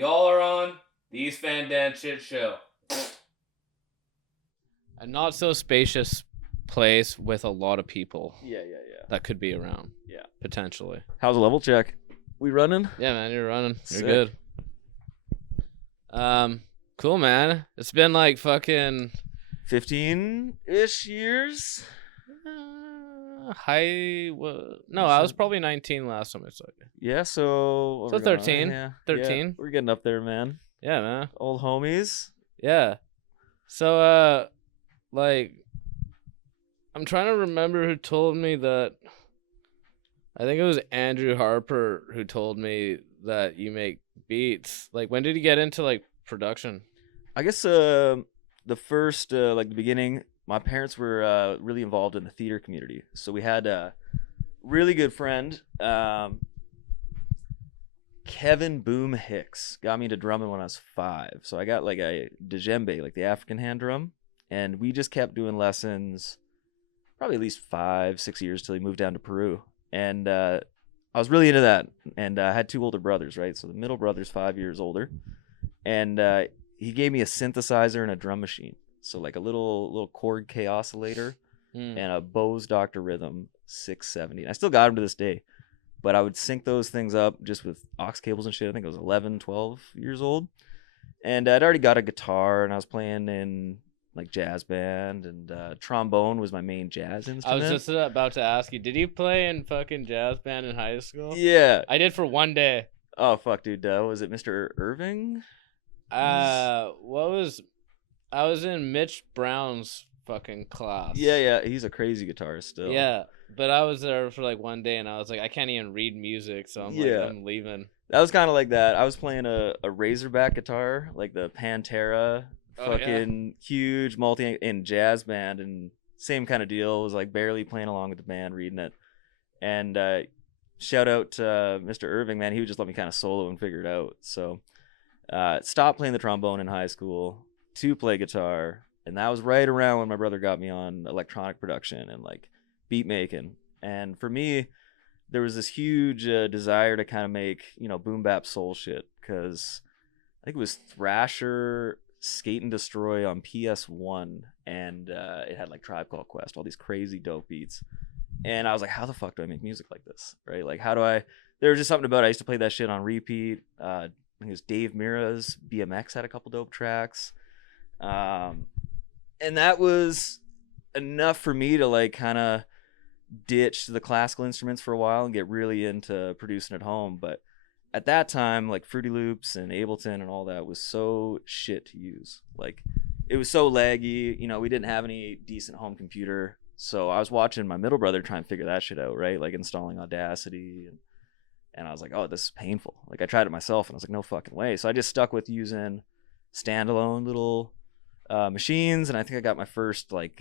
Y'all are on the East Van Dan Shit Show. A not so spacious place with a lot of people Yeah. that could be around. Yeah. Potentially. How's the level check? We running? Yeah, man, you're running. Sick. You're good. Cool, man. It's been like fucking 15-ish years. I was probably 19 last time I saw you. Yeah, so 13. Yeah, 13. we're getting up there, man. Yeah, man. Old homies. Yeah. So like I'm trying to remember who told me that. I think it was Andrew Harper who told me that you make beats. Like, when did you get into like production? I guess the first like the beginning, my parents were really involved in the theater community. So we had a really good friend, Kevin Boom Hicks, got me into drumming when I was 5. So I got like a djembe, like the African hand drum, and we just kept doing lessons probably at least 5-6 years till he moved down to Peru. And I was really into that, and I had 2 older brothers, right? So the middle brother's 5 years older, and he gave me a synthesizer and a drum machine. So like a little Korg K oscillator and a Bose Dr. Rhythm 670. And I still got them to this day, but I would sync those things up just with aux cables and shit. I think I was 11, 12 years old, and I'd already got a guitar, and I was playing in like jazz band, and trombone was my main jazz instrument. I was just about to ask you, did you play in fucking jazz band in high school? Yeah. I did for one day. Oh, fuck, dude. Was it Mr. Irving? I was in Mitch Brown's fucking class. Yeah. He's a crazy guitarist still. Yeah, but I was there for like one day, and I was like, I can't even read music, so I'm like, I'm leaving. That was kind of like that. I was playing a Razorback guitar, like the Pantera, huge multi in jazz band, and same kind of deal. It was like barely playing along with the band, reading it. And shout out to Mr. Irving, man. He would just let me kind of solo and figure it out. So stopped playing the trombone in high school to play guitar, and that was right around when my brother got me on electronic production and like beat making. And for me, there was this huge desire to kind of make, boom bap soul shit, because I think it was Thrasher, Skate and Destroy on PS1, and it had like Tribe Called Quest, all these crazy dope beats. And I was like, how the fuck do I make music like this, right? Like, there was just something about it. I used to play that shit on repeat. I think it was Dave Mira's BMX had a couple dope tracks. And that was enough for me to like kind of ditch the classical instruments for a while and get really into producing at home. But at that time, like Fruity Loops and Ableton and all that was so shit to use. Like, it was so laggy. We didn't have any decent home computer. So I was watching my middle brother try and figure that shit out, right? Like installing Audacity. And I was like, oh, this is painful. Like, I tried it myself, and I was like, no fucking way. So I just stuck with using standalone little machines. And I think I got my first like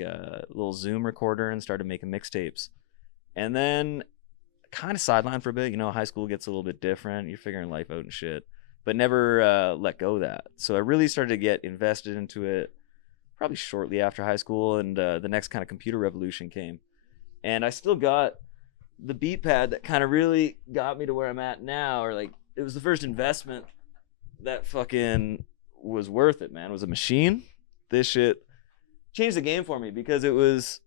little Zoom recorder and started making mixtapes. And then kind of sidelined for a bit. High school gets a little bit different. You're figuring life out and shit, but never let go of that. So I really started to get invested into it probably shortly after high school, and the next kind of computer revolution came. And I still got the beat pad that kind of really got me to where I'm at now, or like it was the first investment that fucking was worth it, man. It was a machine. This shit changed the game for me, because it was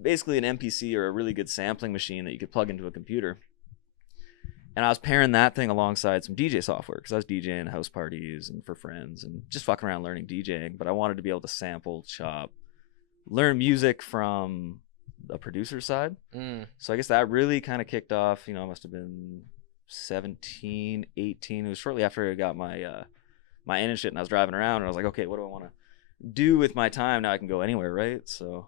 basically an MPC, or a really good sampling machine that you could plug into a computer. And I was pairing that thing alongside some DJ software, because I was DJing house parties and for friends and just fucking around learning DJing. But I wanted to be able to sample, chop, learn music from a producer's side. So I guess that really kind of kicked off, I must have been 17, 18. It was shortly after I got my my in and shit, and I was driving around, and I was like, okay, what do I want to do with my time? Now I can go anywhere, right? So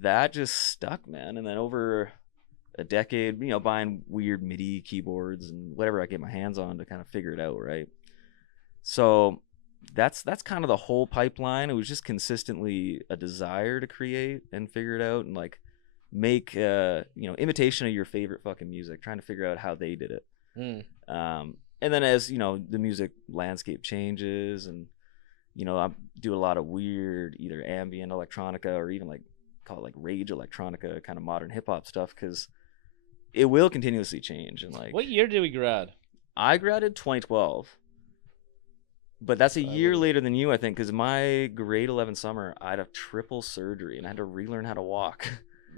that just stuck, man. And then over a decade, buying weird MIDI keyboards and whatever I get my hands on to kind of figure it out, right? So that's kind of the whole pipeline. It was just consistently a desire to create and figure it out, and like make imitation of your favorite fucking music, trying to figure out how they did it. And then as the music landscape changes, and I do a lot of weird either ambient electronica, or even like call it like rage electronica, kind of modern hip-hop stuff, because it will continuously change. And like, what year did we grad? I graduated 2012. But that's a So I year would've- later than you, I think, because my grade 11 summer, I had a triple surgery and I had to relearn how to walk.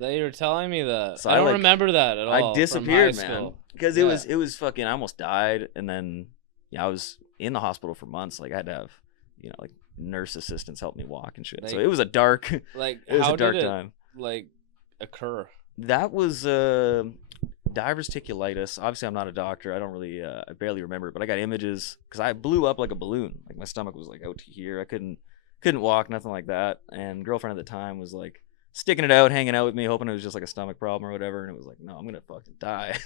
They were telling me that. So I I don't like remember that at I all from high disappeared, man, school. because Yeah. it was fucking. I almost died, and then I was in the hospital for months. Like I had to have like nurse assistants help me walk and shit. So Like- it was a dark Like, it was how a dark did it time. like occur? That was diverticulitis. Obviously, I'm not a doctor. I don't really, I barely remember, but I got images because I blew up like a balloon. Like my stomach was like out to here. I couldn't walk, nothing like that. And girlfriend at the time was like sticking it out, hanging out with me, hoping it was just like a stomach problem or whatever. And it was like, no, I'm gonna fucking die.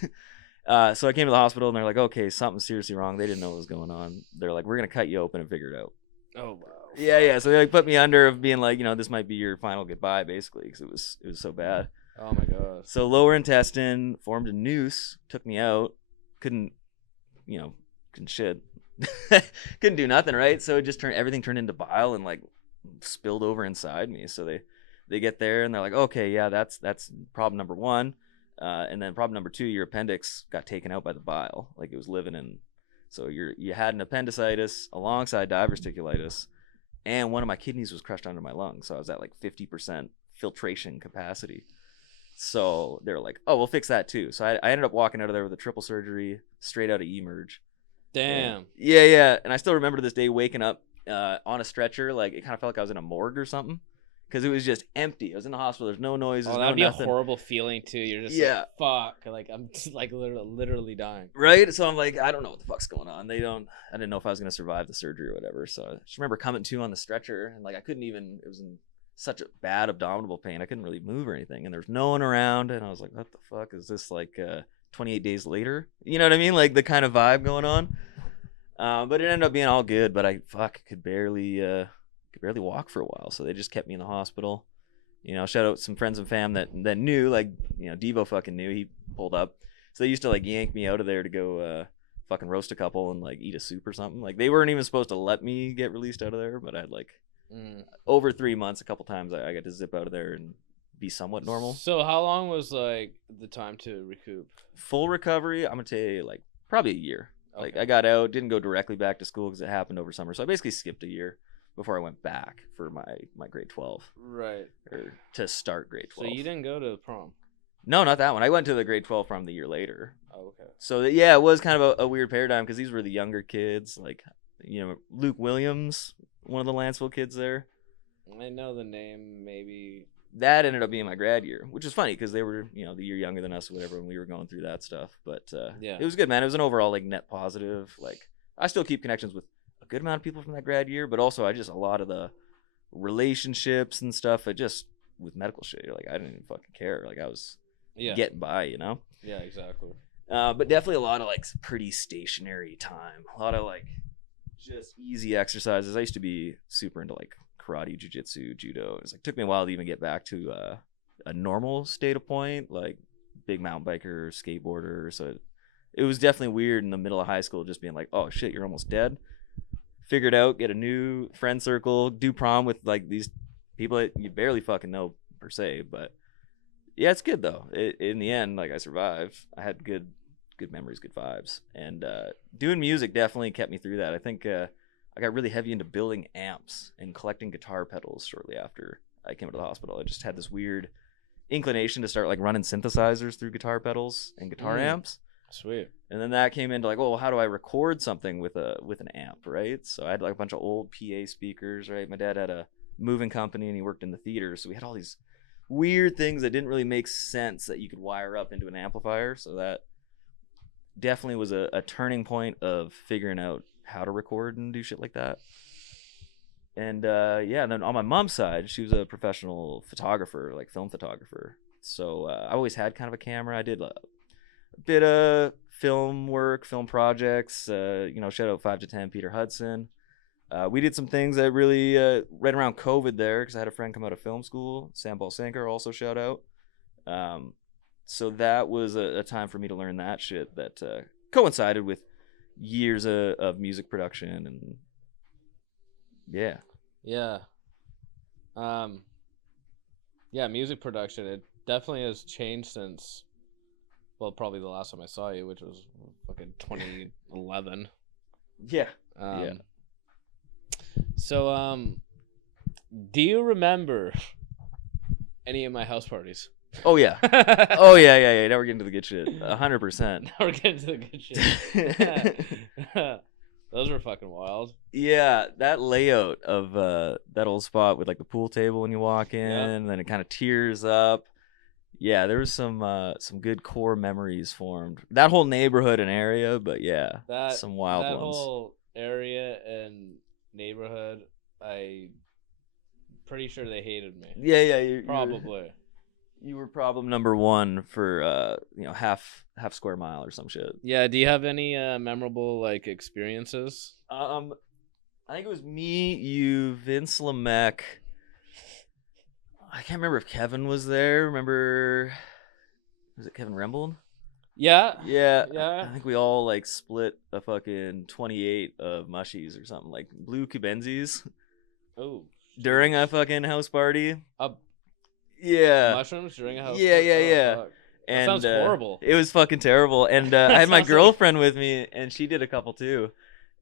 So I came to the hospital and they're like, okay, something's seriously wrong. They didn't know what was going on. They're like, we're gonna cut you open and figure it out. Oh wow. Yeah. So they like put me under of being like, this might be your final goodbye, basically, because it was so bad. Oh my god. So lower intestine formed a noose, took me out, couldn't shit, couldn't do nothing, right? So it just everything turned into bile and like spilled over inside me. So they get there and they're like, okay, yeah, that's problem number one, and then problem number two, your appendix got taken out by the bile, like it was living in. So you had an appendicitis alongside diverticulitis, and one of my kidneys was crushed under my lung, so I was at like 50% filtration capacity. So they're like, oh, we'll fix that too. So I ended up walking out of there with a triple surgery straight out of emerge. Damn. And yeah. And I still remember to this day waking up on a stretcher. Like it kind of felt like I was in a morgue or something because it was just empty. I was in the hospital. There's no noises. Oh, no that'd be nothing. a horrible feeling too. You're just Yeah. like, fuck. Like I'm just like literally dying. Right? So I'm like, I don't know what the fuck's going on. I didn't know if I was going to survive the surgery or whatever. So I just remember coming to on the stretcher and like I couldn't even, it was in such a bad abdominal pain. I couldn't really move or anything. And there's no one around. And I was like, what the fuck is this, like 28 days later? You know what I mean? Like the kind of vibe going on. But it ended up being all good. But I could barely walk for a while. So they just kept me in the hospital. Shout out some friends and fam that knew, like, Devo fucking knew. He pulled up. So they used to like yank me out of there to go fucking roast a couple and like eat a soup or something. Like they weren't even supposed to let me get released out of there, but I'd like over 3 months, a couple times I got to zip out of there and be somewhat normal. So how long was like the time to recoup? Full recovery, I'm gonna say like probably a year. Okay. Like I got out, didn't go directly back to school because it happened over summer. So I basically skipped a year before I went back for my grade 12. Right. Or to start grade 12. So you didn't go to prom? No, not that one. I went to the grade 12 prom the year later. Oh, okay. So yeah, it was kind of a weird paradigm because these were the younger kids, like Luke Williams, one of the Lanceville kids there. I know the name, maybe. That ended up being my grad year, which is funny because they were the year younger than us or whatever when we were going through that stuff. But yeah, it was good, man. It was an overall like net positive. Like I still keep connections with a good amount of people from that grad year, but also a lot of the relationships and stuff. I just with medical shit, like I didn't even fucking care. Like I was getting by, Yeah, exactly. But definitely a lot of like pretty stationary time. A lot of like just easy exercises. I used to be super into like karate, jiu-jitsu, judo. It took me a while to even get back to a normal state of point, like big mountain biker, skateboarder. So it was definitely weird in the middle of high school just being like, oh shit, you're almost dead. Figure it out, get a new friend circle, do prom with like these people that you barely fucking know per se. But yeah, it's good though. In the end, like I survived. I had good memories, good vibes. And doing music definitely kept me through that. I think I got really heavy into building amps and collecting guitar pedals shortly after I came to the hospital. I just had this weird inclination to start like running synthesizers through guitar pedals and guitar amps. Sweet. And then that came into like, well, how do I record something with an amp, right? So I had like a bunch of old PA speakers, right? My dad had a moving company and he worked in the theater, so we had all these weird things that didn't really make sense that you could wire up into an amplifier. So that definitely was a turning point of figuring out how to record and do shit like that. And and then on my mom's side, she was a professional photographer, like film photographer. So I always had kind of a camera. I did a bit of film work, film projects. Shout out 5 to 10 Peter Hudson. We did some things that really right around COVID there because I had a friend come out of film school. Sam Balsanker, also shout out. So that was a time for me to learn that shit that coincided with years of music production and yeah. Music production, it definitely has changed since, well, probably the last time I saw you, which was fucking 2011. Yeah. So, do you remember any of my house parties? Oh yeah. Oh yeah. Now we're getting to the good shit. 100%. Now we're getting to the good shit. Those were fucking wild. Yeah, that layout of that old spot with like the pool table when you walk in, Yep. and then it kind of tears up. Yeah, there was some good core memories formed. That whole neighborhood and area, but yeah, some wild that ones. whole area and neighborhood, I pretty sure they hated me. Yeah, Probably. You were problem number one for half square mile or some shit. Yeah. Do you have any memorable like experiences? I think it was me, you, Vince Lemec. I can't remember if Kevin was there. Remember, was it Kevin Rembold? Yeah. Yeah. Yeah. I think we all like split a fucking 28 of mushies or something, like blue Kubenzis Oh. during a fucking house party. Yeah. Yeah. Mushrooms during a house Yeah, party? yeah. Fuck. And sounds horrible. It was fucking terrible. And I had my girlfriend with me, and she did a couple too.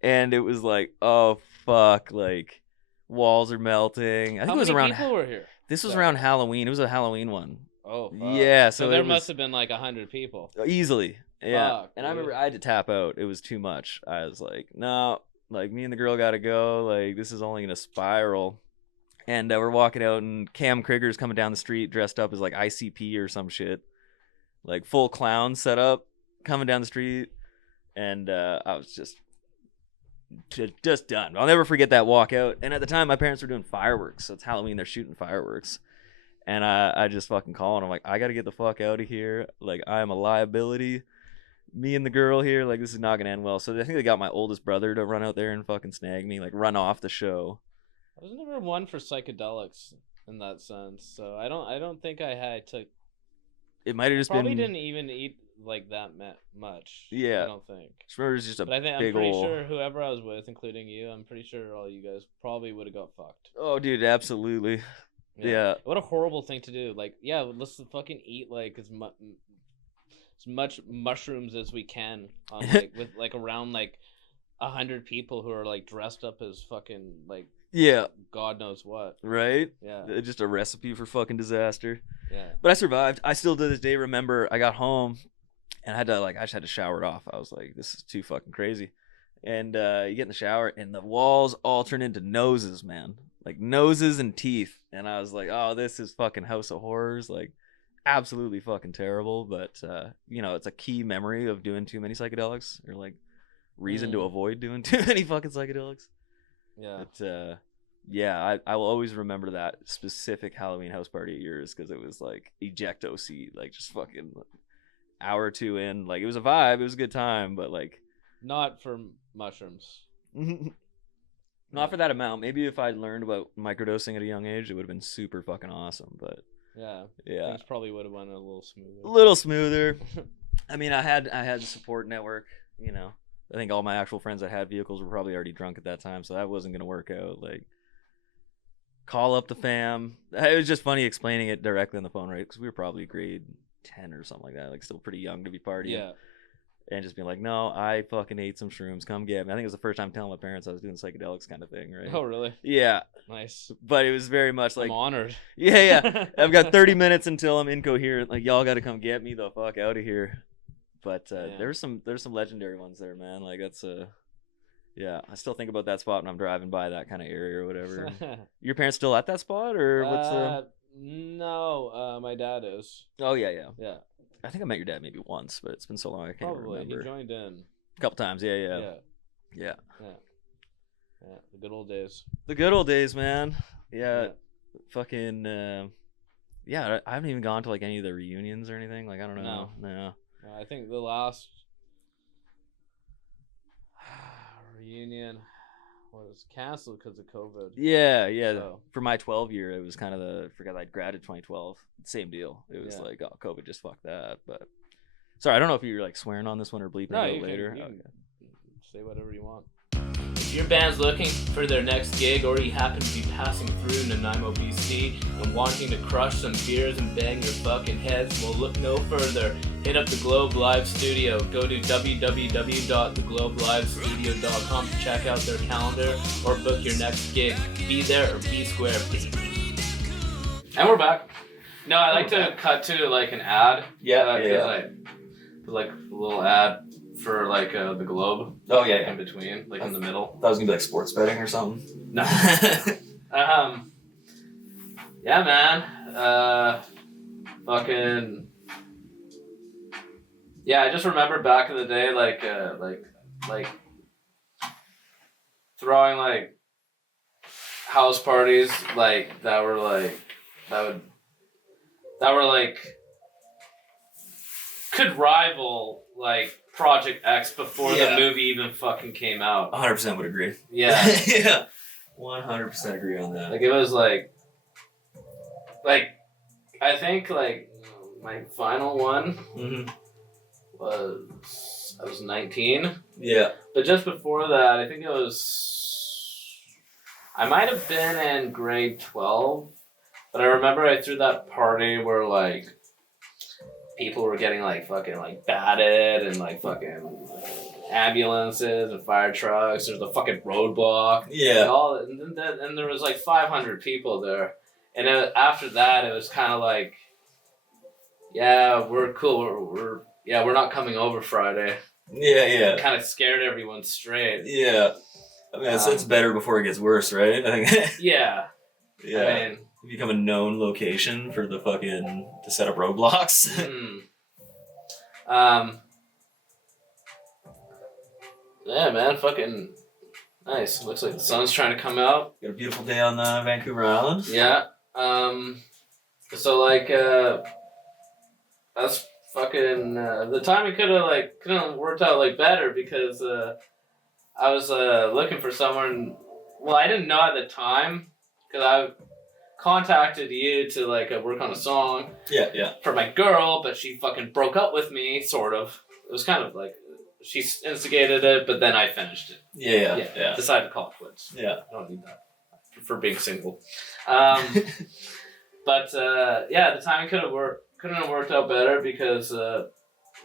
And it was like, oh fuck, like walls are melting. I think How it was many around. people were here? This was around Halloween. It was a Halloween one. Oh, fuck. Yeah. So So there it must was have been like 100 people. easily. Yeah. Fuck, And I dude. remember I had to tap out. It was too much. I was like, no, like me and the girl gotta go. Like this is only gonna spiral. And we're walking out, and Cam Krieger's coming down the street dressed up as like ICP or some shit, like full clown setup, coming down the street, and I was just done. I'll never forget that walk out. And at the time, my parents were doing fireworks, so it's Halloween. They're shooting fireworks, and I just fucking call, and I'm like, I gotta get the fuck out of here. Like I am a liability. Me and the girl here, like this is not gonna end well. So I think they got my oldest brother to run out there and fucking snag me, like run off the show. I was never one for psychedelics in that sense, so I don't think I took. It might have just Probably been. didn't even eat like that much. Yeah. I don't think. Just remember, it was just a But I'm big pretty ol'. sure whoever I was with, including you, I'm pretty sure all you guys probably would have got fucked. Oh, dude, absolutely. Yeah. What a horrible thing to do. Like, yeah, let's fucking eat like as much mushrooms as we can on like with like around like 100 people who are like dressed up as fucking like Yeah. God knows what. Right? Yeah. Just a recipe for fucking disaster. Yeah. But I survived. I still to this day remember I got home and I just had to shower it off. I was like, this is too fucking crazy. And you get in the shower and the walls all turn into noses, man. Like noses and teeth. And I was like, oh, this is fucking House of Horrors. Like absolutely fucking terrible. But it's a key memory of doing too many psychedelics, or like reason to avoid doing too many fucking psychedelics. Yeah. But yeah, I will always remember that specific Halloween house party of yours, because it was like ejecto seat, like just fucking hour or two in. Like it was a vibe, it was a good time, but like Not for mushrooms. not for that amount. Maybe if I'd learned about microdosing at a young age, it would have been super fucking awesome. But Yeah. yeah, Things probably would have went a little smoother. a little smoother. I mean, I had the support network. I think all my actual friends that had vehicles were probably already drunk at that time, so that wasn't gonna work out. Like, call up the fam. It was just funny explaining it directly on the phone, right? Because we were probably grade 10 or something like that, like still pretty young to be partying. Yeah. And just being like, no, I fucking ate some shrooms. Come get me. I think it was the first time telling my parents I was doing psychedelics kind of thing, right? Oh, really? Yeah. Nice. But it was very much like, I'm honored. yeah. I've got 30 minutes until I'm incoherent. Like, y'all got to come get me the fuck out of here. But there's some legendary ones there, man. Like that's yeah. I still think about that spot when I'm driving by that kind of area or whatever. Your parents still at that spot, or what's the? No, my dad is. Oh yeah. Yeah. I think I met your dad maybe once, but it's been so long I can't even Probably. remember. He joined in. A couple times, yeah. Yeah. Yeah. The good old days. The good old days, man. Yeah. Fucking. Yeah, I haven't even gone to like any of the reunions or anything. Like I don't know. No. I think the last reunion was canceled because of COVID. Yeah. So. For my 12 year, it was kind of I forgot I'd graduated 2012. Same deal. It was like, oh, COVID just fucked that. But sorry, I don't know if you're like swearing on this one or bleeping it out later. You can say whatever you want. If your band's looking for their next gig, or you happen to be passing through Nanaimo, BC, and wanting to crush some beers and bang your fucking heads, well, look no further. hit up the Globe Live Studio. Go to www.theglobelivestudio.com to check out their calendar or book your next gig. Be there or be square, baby. And we're back. No, I like to cut to like an ad. Like a little ad for like the Globe. Oh yeah, in between, like in the middle. That was gonna be like sports betting or something. No. Yeah, man. Fucking. Yeah, I just remember back in the day, like throwing like house parties, like that were could rival like Project X before the movie even fucking came out. 100% would agree. Yeah. Yeah. 100% agree on that. Like it was like I think like my final one was I was 19. Yeah. But just before that, I think I might have been in grade 12, but I remember I threw that party where like people were getting like fucking like batted and like fucking ambulances and fire trucks. There's a fucking roadblock. Yeah. And there was like 500 people there. And after that, it was kind of like, yeah, we're cool. We're not coming over Friday. Yeah. Kind of scared everyone straight. Yeah. I mean, it's better before it gets worse, right? I think. Yeah. Yeah. I mean, you become a known location for the fucking to set up roadblocks. Yeah, man, fucking nice. Looks like the sun's trying to come out. Got a beautiful day on Vancouver Island. Yeah. So like that's fucking the timing could have worked out like better because I was looking for someone. Well, I didn't know at the time because I contacted you to like work on a song. Yeah. For my girl, but she fucking broke up with me. Sort of. It was kind of like she instigated it, but then I finished it. Yeah. Decided to call it quits. Yeah. I don't need that for being single. But the timing couldn't have worked out better because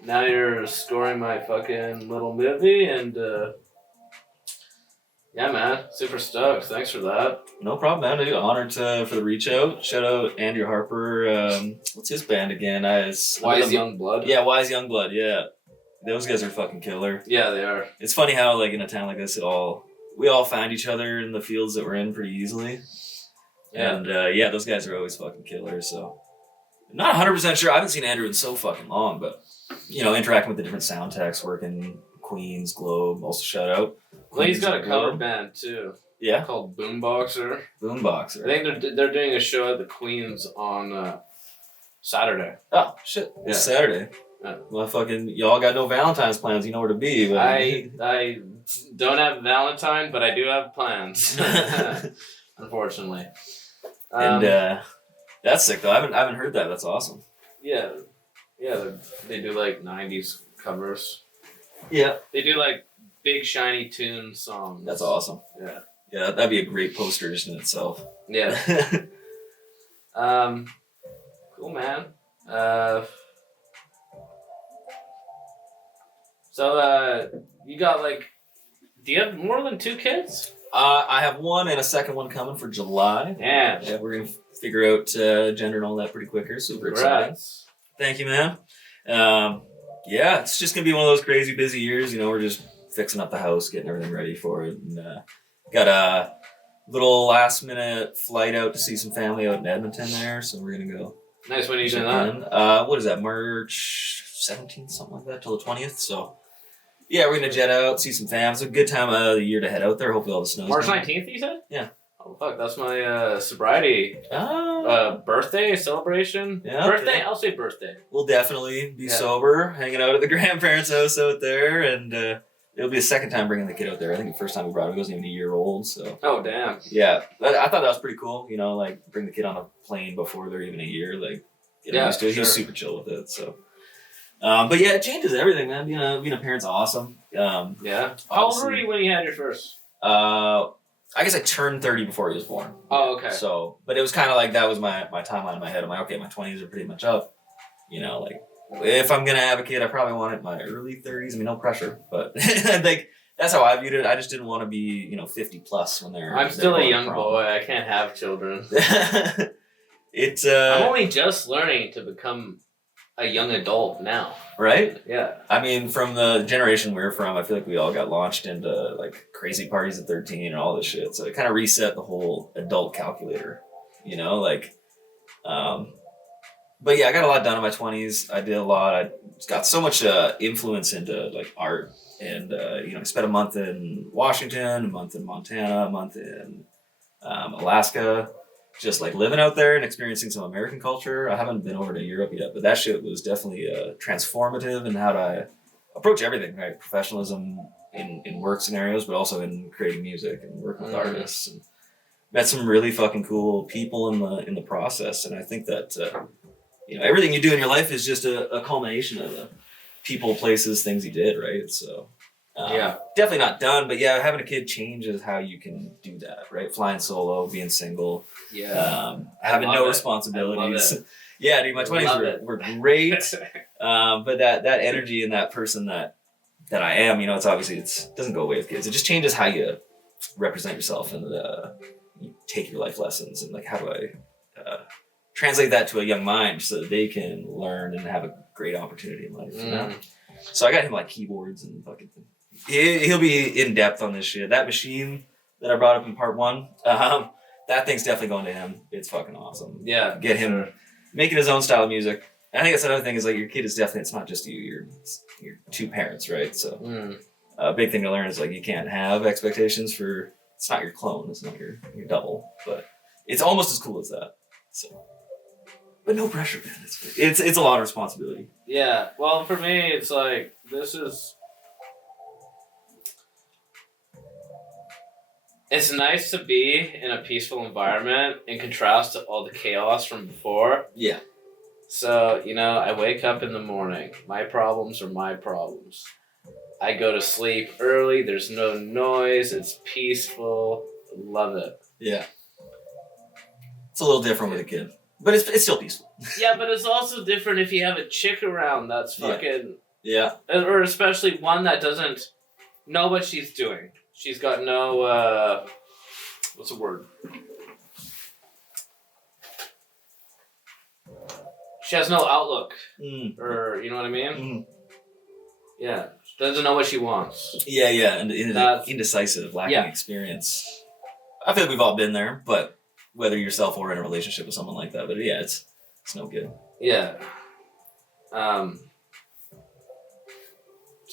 now you're scoring my fucking little movie and yeah, man, super stoked. Thanks for that. No problem, man. Dude, honored for the reach out. Shout out Andrew Harper. What's his band again? Wise Young Blood. Yeah, Wise Young Blood. Yeah, those guys are fucking killer. Yeah, they are. It's funny how like in a town like this, we all find each other in the fields that we're in pretty easily. Yeah. And those guys are always fucking killers. So, not 100% sure. I haven't seen Andrew in so fucking long, but interacting with the different sound techs, working Queens, Globe. Also shout out. Well, he's got a cover band too. Yeah. Called Boomboxer. Boomboxer. I think they're doing a show at the Queens on Saturday. Oh shit! It's Saturday. Yeah. Well, fucking y'all got no Valentine's plans. You know where to be. But... I don't have Valentine, but I do have plans. Unfortunately. And that's sick though. I haven't heard that. That's awesome. Yeah. They do like 90s covers. Yeah. They do like big shiny tune songs. That's awesome. Yeah. Yeah, that'd be a great poster just in itself. Yeah. Cool, man. So you got like, do you have more than 2 kids? I have one and a second one coming for July. Yeah. Yeah, we're gonna figure out gender and all that pretty quicker. Super exciting. Thank you, man. Yeah, it's just gonna be one of those crazy busy years. We're just fixing up the house, getting everything ready for it, and got a little last minute flight out to see some family out in Edmonton there. So we're gonna go. Nice. When are you doing that? What is that? March 17th, something like that, till the 20th. So. Yeah, we're gonna jet out, see some fam. It's a good time of the year to head out there. Hopefully all the snow's March 19th, you said? Yeah. Oh fuck, that's my sobriety birthday celebration. Yeah, birthday? yeah. I'll say birthday. We'll definitely be sober, hanging out at the grandparents' house out there, and it'll be the second time bringing the kid out there. I think the first time we brought him, he wasn't even a year old. So. Oh damn. Yeah, I thought that was pretty cool. Like bring the kid on a plane before they're even a year. Like get him used to it. Sure. He's super chill with it. So. But yeah, it changes everything, man. Being a parent's awesome. Yeah. How old were you when you had your first? I guess I turned 30 before he was born. Oh, okay. So, but it was kind of like that was my timeline in my head. I'm like, okay, my 20s are pretty much up. Like if I'm gonna have a kid, I probably want it in my early 30s. I mean, no pressure, but like that's how I viewed it. I just didn't want to be 50 plus when they're. I'm still a young boy. I can't have children. It's I'm only just learning to become a young adult now. Right? Yeah. I mean, from the generation we're from, I feel like we all got launched into like crazy parties at 13 and all this shit. So it kind of reset the whole adult calculator, but yeah, I got a lot done in my 20s. I did a lot. I got so much influence into like art, and I spent a month in Washington, a month in Montana, a month in Alaska, just like living out there and experiencing some American culture. I haven't been over to Europe yet, but that shit was definitely transformative in how to approach everything, right? Professionalism in work scenarios, but also in creating music and working with artists. And met some really fucking cool people in the process, and I think that everything you do in your life is just a culmination of the people, places, things you did, right? So definitely not done, but yeah, having a kid changes how you can do that, right? Flying solo, being single, having no responsibilities. Yeah, dude, my 20s were great, but that energy and that person that I am, it's obviously it doesn't go away with kids. It just changes how you represent yourself and you take your life lessons, and like how do I translate that to a young mind so that they can learn and have a great opportunity in life. So I got him like keyboards and fucking. He'll be in depth on this shit. That machine that I brought up in part 1, that thing's definitely going to him. It's fucking awesome. Yeah, get him making his own style of music. I think that's another thing is like your kid is definitely, it's not just you. You're two parents, right? So a big thing to learn is like you can't have expectations for. It's not your clone. It's not your double, but it's almost as cool as that. So. But no pressure, man. It's a lot of responsibility. Yeah. Well, for me, it's like it's nice to be in a peaceful environment in contrast to all the chaos from before. Yeah. So, I wake up in the morning. My problems are my problems. I go to sleep early. There's no noise. It's peaceful. Love it. Yeah. It's a little different with a kid. But it's still peaceful. Yeah, but it's also different if you have a chick around that's fucking... Yeah. Or especially one that doesn't know what she's doing. She's got no... what's the word? She has no outlook. Or, you know what I mean? Yeah. She doesn't know what she wants. Yeah. And indecisive, lacking experience. I feel like we've all been there, but... Whether yourself or in a relationship with someone like that, but yeah, it's no good. Yeah. So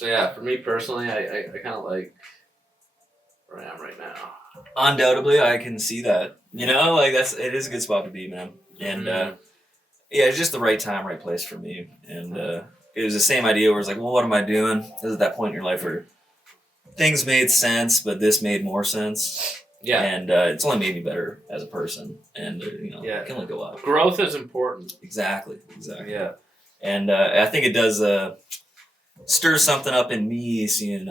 yeah, for me personally, I kind of like where I am right now. Undoubtedly, I can see that. Like it is a good spot to be, man. And yeah, it's just the right time, right place for me. And it was the same idea where it's like, well, what am I doing? This is that point in your life where things made sense, but this made more sense. Yeah, and it's only made me better as a person, and it can only go up. Growth is important. Exactly. Yeah, and I think it does stir something up in me seeing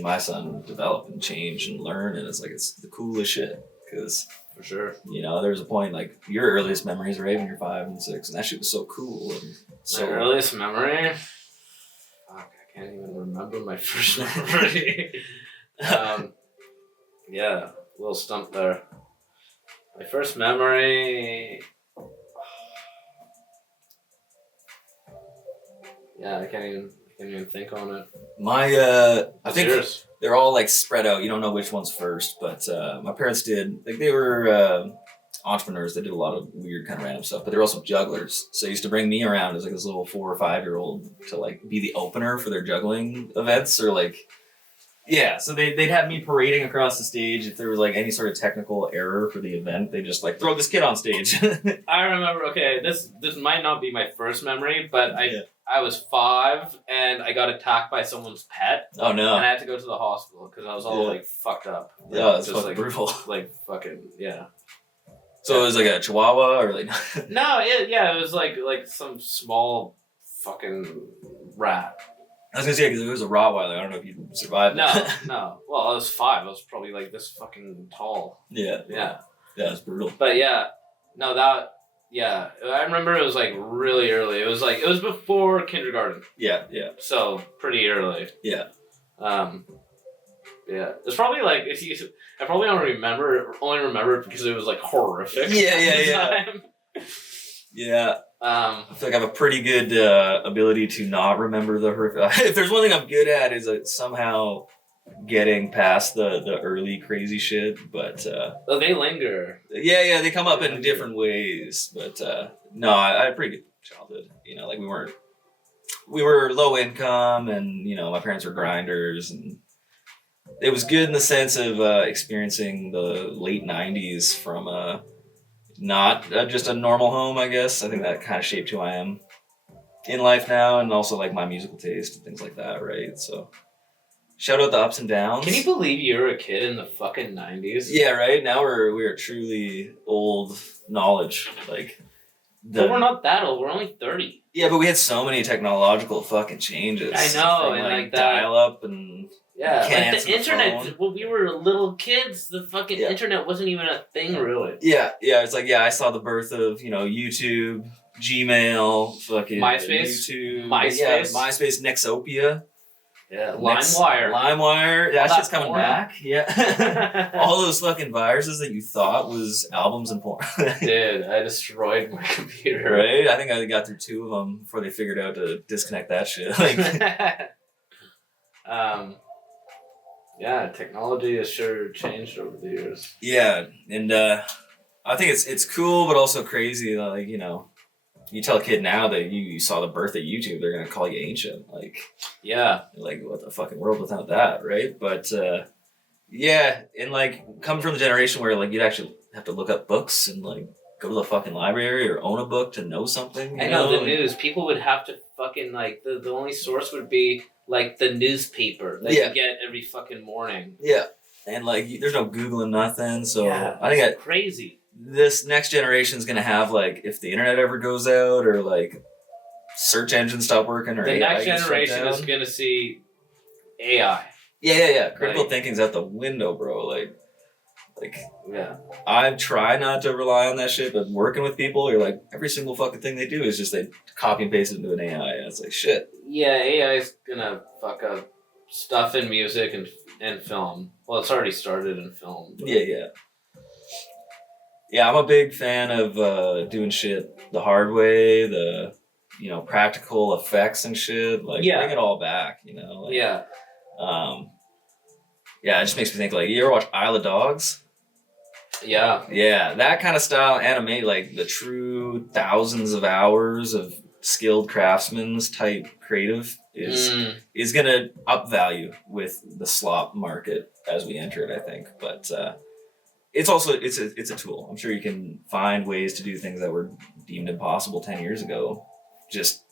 my son develop and change and learn, and it's the coolest shit. Because for sure, there was a point like your earliest memories, right, when you're 5 and 6, and that shit was so cool. And so my earliest memory, fuck, I can't even remember my first memory. Yeah. A little stump there. My first memory. Yeah, I can't even think on it. I think they're all like spread out. You don't know which one's first, but my parents did. Like they were entrepreneurs. They did a lot of weird kind of random stuff, but they're also jugglers. So they used to bring me around as like this little 4 or 5-year-old to like be the opener for their juggling events or like. Yeah, so they'd have me parading across the stage. If there was like any sort of technical error for the event, they just like throw this kid on stage. I remember. Okay, this might not be my first memory, but I was 5 and I got attacked by someone's pet. Oh no! And I had to go to the hospital because I was all like fucked up. Like, yeah, it's just like brutal. Like fucking yeah. So it was like a Chihuahua or like. No, it was like some small fucking rat. I was gonna say because if it was a Rottweiler, I don't know if you'd survive. No. Well, I was 5. I was probably like this fucking tall. Yeah, it's brutal. But yeah, no, that Yeah, I remember it was like really early. It was before kindergarten, Yeah. so pretty early. Yeah. Yeah, it's probably like I probably only remember it because it was like horrific. Yeah. Yeah. I feel like I have a pretty good ability to not remember the horrific. If there's one thing I'm good at is somehow getting past the early crazy shit, but they linger. Yeah, they come up in different ways, but no, I had a pretty good childhood. Like we were low income, and my parents were grinders, and it was good in the sense of experiencing the late '90s from not just a normal home, I guess. I think that kind of shaped who I am in life now, and also like my musical taste and things like that, right? So shout out the ups and downs. Can you believe you were a kid in the fucking 90s? Yeah, right. Now we're truly old knowledge. Like, but we're not that old. We're only 30. Yeah, but we had so many technological fucking changes. I know, from, and like that dial up and like the internet. When we were little kids, the fucking internet wasn't even a thing, really. Yeah. It's like I saw the birth of YouTube, Gmail, fucking MySpace, YouTube, MySpace, Nexopia. Yeah, LimeWire. Yeah, that shit's coming back. Yeah. All those fucking viruses that you thought was albums and porn. Dude, I destroyed my computer. Right? I think I got through 2 of them before they figured out to disconnect that shit. Yeah, technology has sure changed over the years. Yeah, and I think it's cool, but also crazy. Like, you tell a kid now that you saw the birth of YouTube, they're gonna call you ancient. Like, yeah, like what the fucking world without that, right? But yeah, and like coming from the generation where like you'd actually have to look up books and like go to the fucking library or own a book to know something. I know the news. People would have to fucking like the only source would be like the newspaper that you get every fucking morning. Yeah, and like there's no Googling nothing, so I think that's crazy. This next generation is gonna have like if the internet ever goes out or like search engines stop working or the AI next generation is gonna see AI. Yeah. Critical thinking's out the window, bro. Like yeah. I try not to rely on that shit, but working with people, you're like every single fucking thing they do is just they copy and paste it into an AI, and it's like shit. Yeah, AI is gonna fuck up stuff in music and film. Well, it's already started in film. But... Yeah, I'm a big fan of doing shit the hard way, the practical effects and shit. Like bring it all back, Like, yeah, it just makes me think like you ever watch Isle of Dogs? Yeah, that kind of style anime, like the true thousands of hours of skilled craftsman's type creative is gonna up value with the slop market as we enter it, I think, but. It's also it's a tool. I'm sure you can find ways to do things that were deemed impossible 10 years ago, just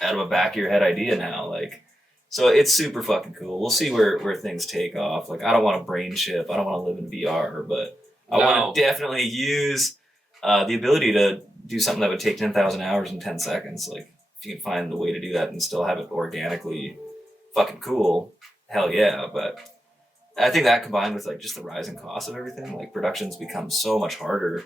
out of a back of your head idea now. Like, so it's super fucking cool. We'll see where things take off. Like, I don't want a brain chip. I don't want to live in VR, but I want to definitely use the ability to do something that would take 10,000 hours in 10 seconds. Like, if you can find the way to do that and still have it organically fucking cool, hell yeah. But I think that combined with like just the rising cost of everything, like productions become so much harder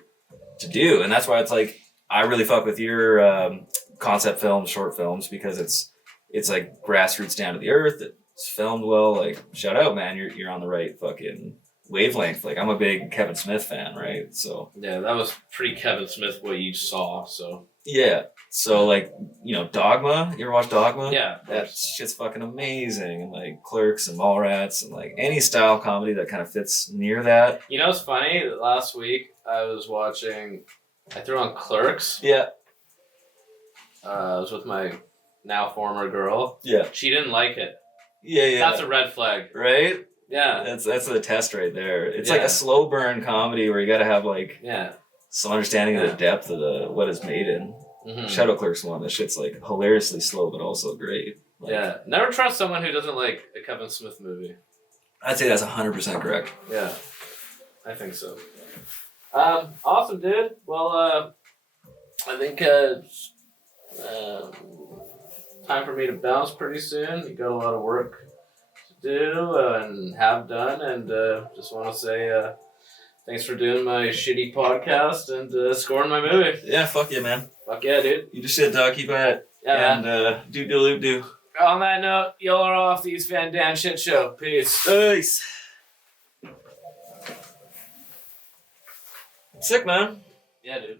to do, and that's why it's like I really fuck with your concept films, short films, because it's like grassroots down to the earth. It's filmed well. Like shout out, man, you're on the right fucking wavelength. Like I'm a big Kevin Smith fan, right? So yeah, that was pretty Kevin Smith what you saw. So yeah. So like Dogma. You ever watch Dogma? Yeah, that shit's fucking amazing. And like Clerks and Mallrats and like any style comedy that kind of fits near that. You know what's funny? Last week I was watching. I threw on Clerks. Yeah. I was with my now former girl. Yeah. She didn't like it. Yeah. That's a red flag, right? Yeah. That's the test right there. It's like a slow burn comedy where you got to have like some understanding of the depth of what it's made in. Mm-hmm. Shout out Clerks 1. That shit's like hilariously slow, but also great. Like, never trust someone who doesn't like a Kevin Smith movie. I'd say that's 100% correct. Yeah, I think so. Awesome, dude. Well, I think time for me to bounce pretty soon. You got a lot of work to do and have done, and just want to say Thanks for doing my shitty podcast and scoring my movie. Yeah, fuck yeah, man. Fuck yeah, dude. You just shit, dog. Keep at it. Yeah, And do. On that note, y'all are off the East Van Dan shit show. Peace. Peace. Sick, man. Yeah, dude.